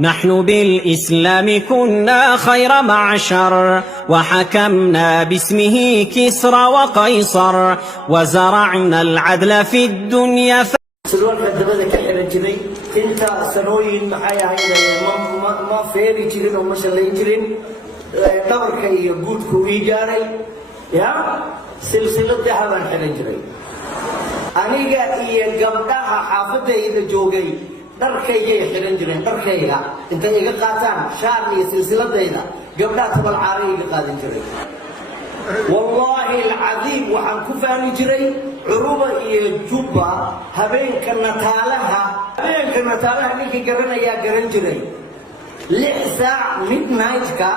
نحن بالإسلام كنا خير معشر وحكمنا باسمه كسرى وقيصر وزرعنا العدل في الدنيا سلوانka dabada ka xiran jiray inta sanooyin maxay ahayd ma feeri jirin oo ma shalayn jirin dhabarka iyo guudku ii gaaray ya silsilada hadan xiran jiray aniga iyo gabdhaha xaafadayda joogay dharkayga xiran jireen dharkayga inta iga qaataan shaar iyo silsiladayda gabdhaha tabal caariga qaadan jiray والله العظيم وحن كفاني جري عروبة جوبا هبين كنتالها نيكي قرنا يا قرن جري لحسا ميدنايت كا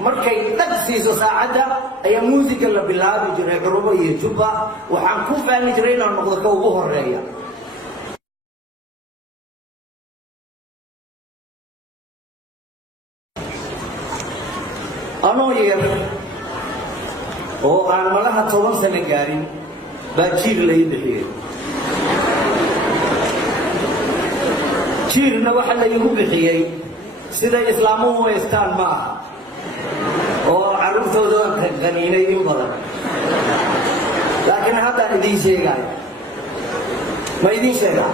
مركي تقسيس ساعدة اي موسيقى اللي بالله جري عروبة جوبا وحن كفاني جرينا المغلقة وبوه الرأي أنا oo aan malaha 10 sano gaarin baa jiir la yidhi jiirna waxa la igu bixiyay sida islaamuhu weestaan ma oo carruurtooda ka qaniinay in badan laakiin hadda idin sheegay ma idin sheegay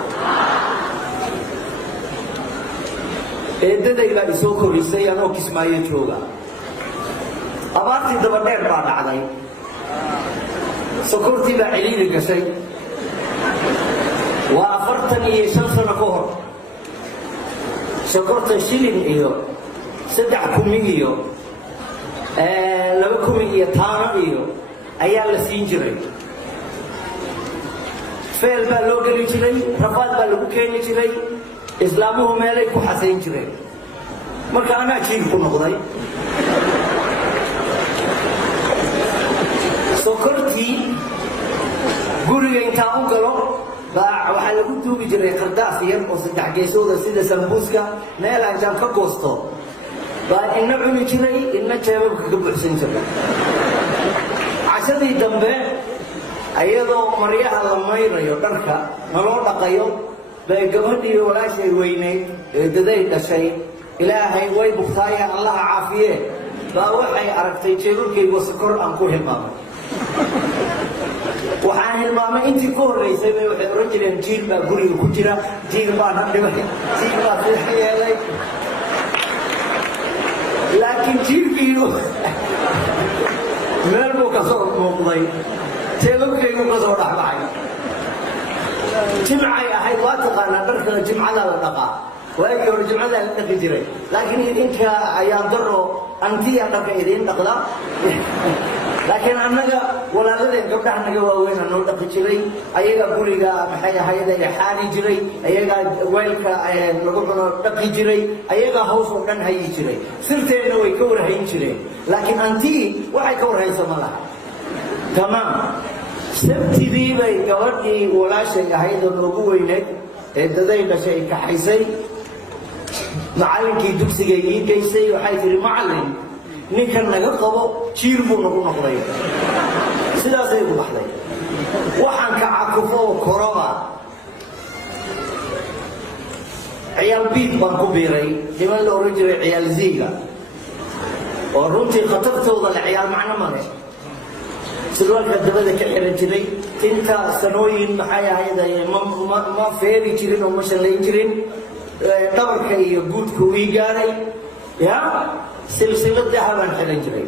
eedaday baa isoo korisay anoo Kismaayo jooga abaartii daba dheer baa dhacday sokortii baa ciliiri gashay waa 45 sano ka hor sokorta shilin iyo 3,000 iyo 2,000 iyo taano iyo ayaa la siin jiray feel baa loo geli jiray rafaad baa lagu keeni jiray islaamuhu meelay ku xasayn jireen marka anaa jiir ku noqday sokortii guriga intaan u galo waxaa lagu duubi jiray qardaas yar oo 3 geesooda sida sambuuska meel aan jam ka goosto baa inna cuni jiray inna jeebabka ka buuxsan jiray cashadii dambe ayadoo maryaha la mayrayo dharka naloo dhaqayo bay gabadhii walaashay weyneyd daday dhashay ilaahay way bugtaaya allah caafiye baa waxay aragtay jeebabkayga sokor aan ku hilmaamay waxaan hilmaamay intii ku horeysay bay waxay oran jireen jiil baa guriga ku jira jiil baa dhibay jiil baa fiixyeelay laakiin jiilkiidu meel buu ka soo muuqday jeebabkaygu ka soo dhaxbacay jimcay ahayd waa taqaanaa dharkana jimcada la dhaqaa waagii hore jimcada la dhaqi jiray laakiin idinka ayaa daro antiya dharka idin dhaqda laakiin annaga walaaladeen gabdhaha naga waaweyn noo dhaqi jiray ayaga guriga maxay ahayd ay xaali jiray ayaga weelka lagu cuno dhaqi jiray ayaga hoos oo dhan hayi jiray sirteena way ka warhayn jireen laakiin antii waxay ka warhayso ma laha tamam sabtidii bay gabadhii walaashay ahayd oo ugu weyneed ee daday dhashay ka xaysay macallinkii dugsiga ii geysay waxay tiri macallin ninkan naga qabo jiir buu nagu noqday sidaasay ugu baxday waxaan ka cakufo koroba ciyaal biid baan ku biiray niman la oran jiray ciyaal ziiga oo runtii khatartooda la ciyaal macno male سلوانka dabada ka xiran jiray inta sanooyin maxay ahayd ma feeri jirin oo ma shalayn jirin dhabarka iyo guudku ii gaaray ya silsilada hadan xiran jiray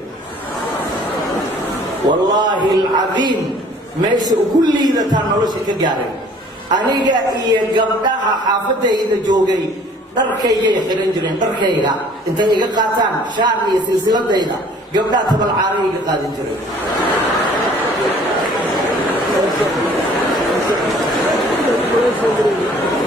wallahi alazim meesha kulliida taan nolosha ka gaaray aniga iyo gabdhaha xaafadayda joogay dharkayga xiran jireen dharkayga inta iga qaataan shaar iyo silsiladayda gabdhaha tabal caariga qaadan jiray Thank you.